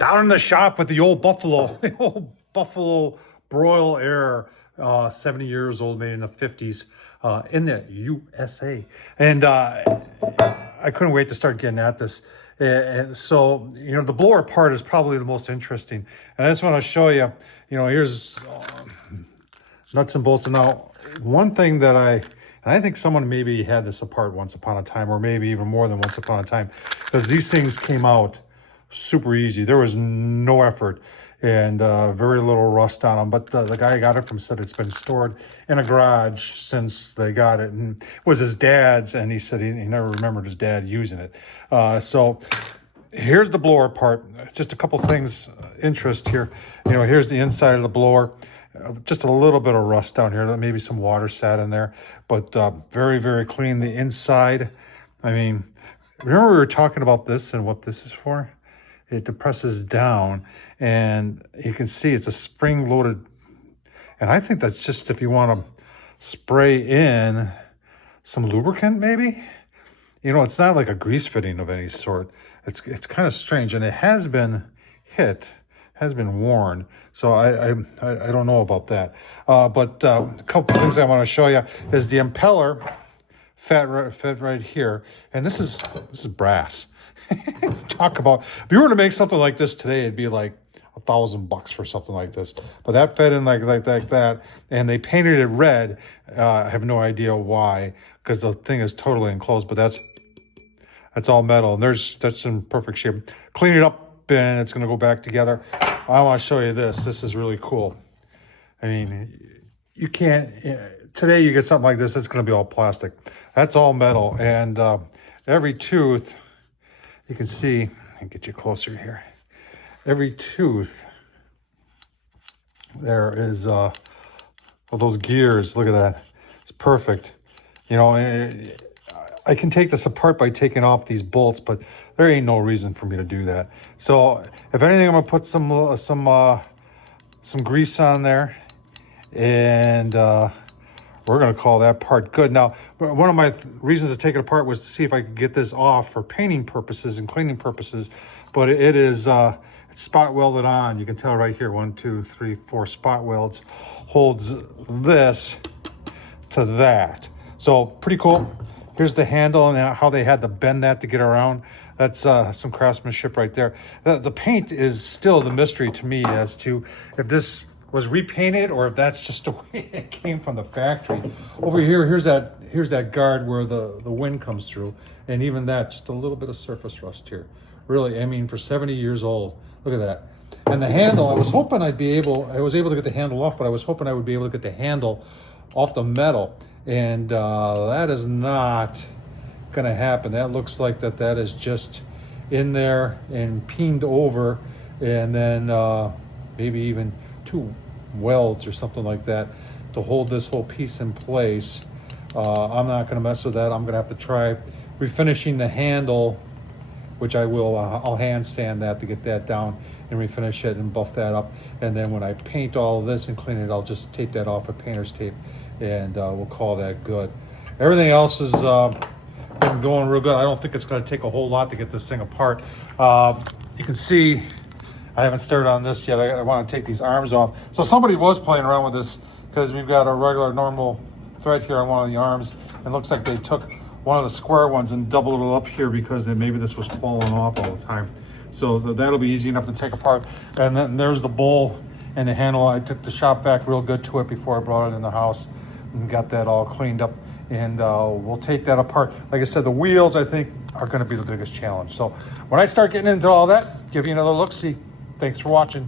Down in the shop with the old Buffalo, the old Buffalo Broil Air, 70 years old, made in the 50s, in the USA. And I couldn't wait to start getting at this. And so, you know, the blower part is probably the most interesting. And I just want to show you, you know, here's nuts and bolts. And now, one thing that and I think someone maybe had this apart once upon a time, or maybe even more than once upon a time, because these things came out super easy. There was no effort and very little rust on them. But the guy I got it from said it's been stored in a garage since they got it, and it was his dad's, and he said he never remembered his dad using it. So here's the blower part. Just a couple things interest here. You know, here's the inside of the blower. Just a little bit of rust down here. Maybe some water sat in there, but very, very clean. The inside, I mean, remember we were talking about this and what this is for? It depresses down, and you can see it's a spring-loaded, and I think that's just if you want to spray in some lubricant, maybe. You know, it's not like a grease fitting of any sort. It's kind of strange, and it has been hit, has been worn. So I don't know about that. But a couple of things I want to show you is the impeller fit right here, and this is brass. Talk about, if you were to make something like this today, it'd be like $1,000 for something like this. But that fed in like that, and they painted it red. I have no idea why, because the thing is totally enclosed. But that's all metal, and that's in perfect shape. Clean it up, and it's going to go back together. I want to show you this. This is really cool. I mean, you can't today. You get something like this, it's going to be all plastic. That's all metal, and every tooth. You can see, I'll get you closer here. Every tooth, there is all those gears. Look at that. It's perfect. You know, I can take this apart by taking off these bolts, but there ain't no reason for me to do that. So if anything, I'm gonna put some grease on there, and we're going to call that part good. Now, one of my reasons to take it apart was to see if I could get this off for painting purposes and cleaning purposes, but it is it's spot welded on. You can tell right here, 1, 2, 3, 4 spot welds holds this to that. So pretty cool. Here's the handle and how they had to bend that to get around. That's some craftsmanship right there. The paint is still the mystery to me as to if this was repainted or if that's just the way it came from the factory. Over here, here's that guard where the wind comes through, and even that, just a little bit of surface rust here. Really, I mean, for 70 years old, look at that. And the handle, I was hoping I was able to get the handle off, but I was hoping I would be able to get the handle off the metal, and that is not gonna happen. That looks like that is just in there and peened over, and then maybe even 2 welds or something like that to hold this whole piece in place. I'm not going to mess with that. I'm going to have to try refinishing the handle, which I will. I'll hand sand that to get that down and refinish it and buff that up. And then when I paint all of this and clean it, I'll just tape that off with painter's tape, and we'll call that good. Everything else is been going real good. I don't think it's going to take a whole lot to get this thing apart. You can see I haven't started on this yet. I want to take these arms off. So somebody was playing around with this, because we've got a regular normal thread here on one of the arms. It looks like they took one of the square ones and doubled it up here because maybe this was falling off all the time. So that'll be easy enough to take apart. And then there's the bowl and the handle. I took the shop vac real good to it before I brought it in the house and got that all cleaned up. And we'll take that apart. Like I said, the wheels, I think, are going to be the biggest challenge. So when I start getting into all that, give you another look-see. Thanks for watching.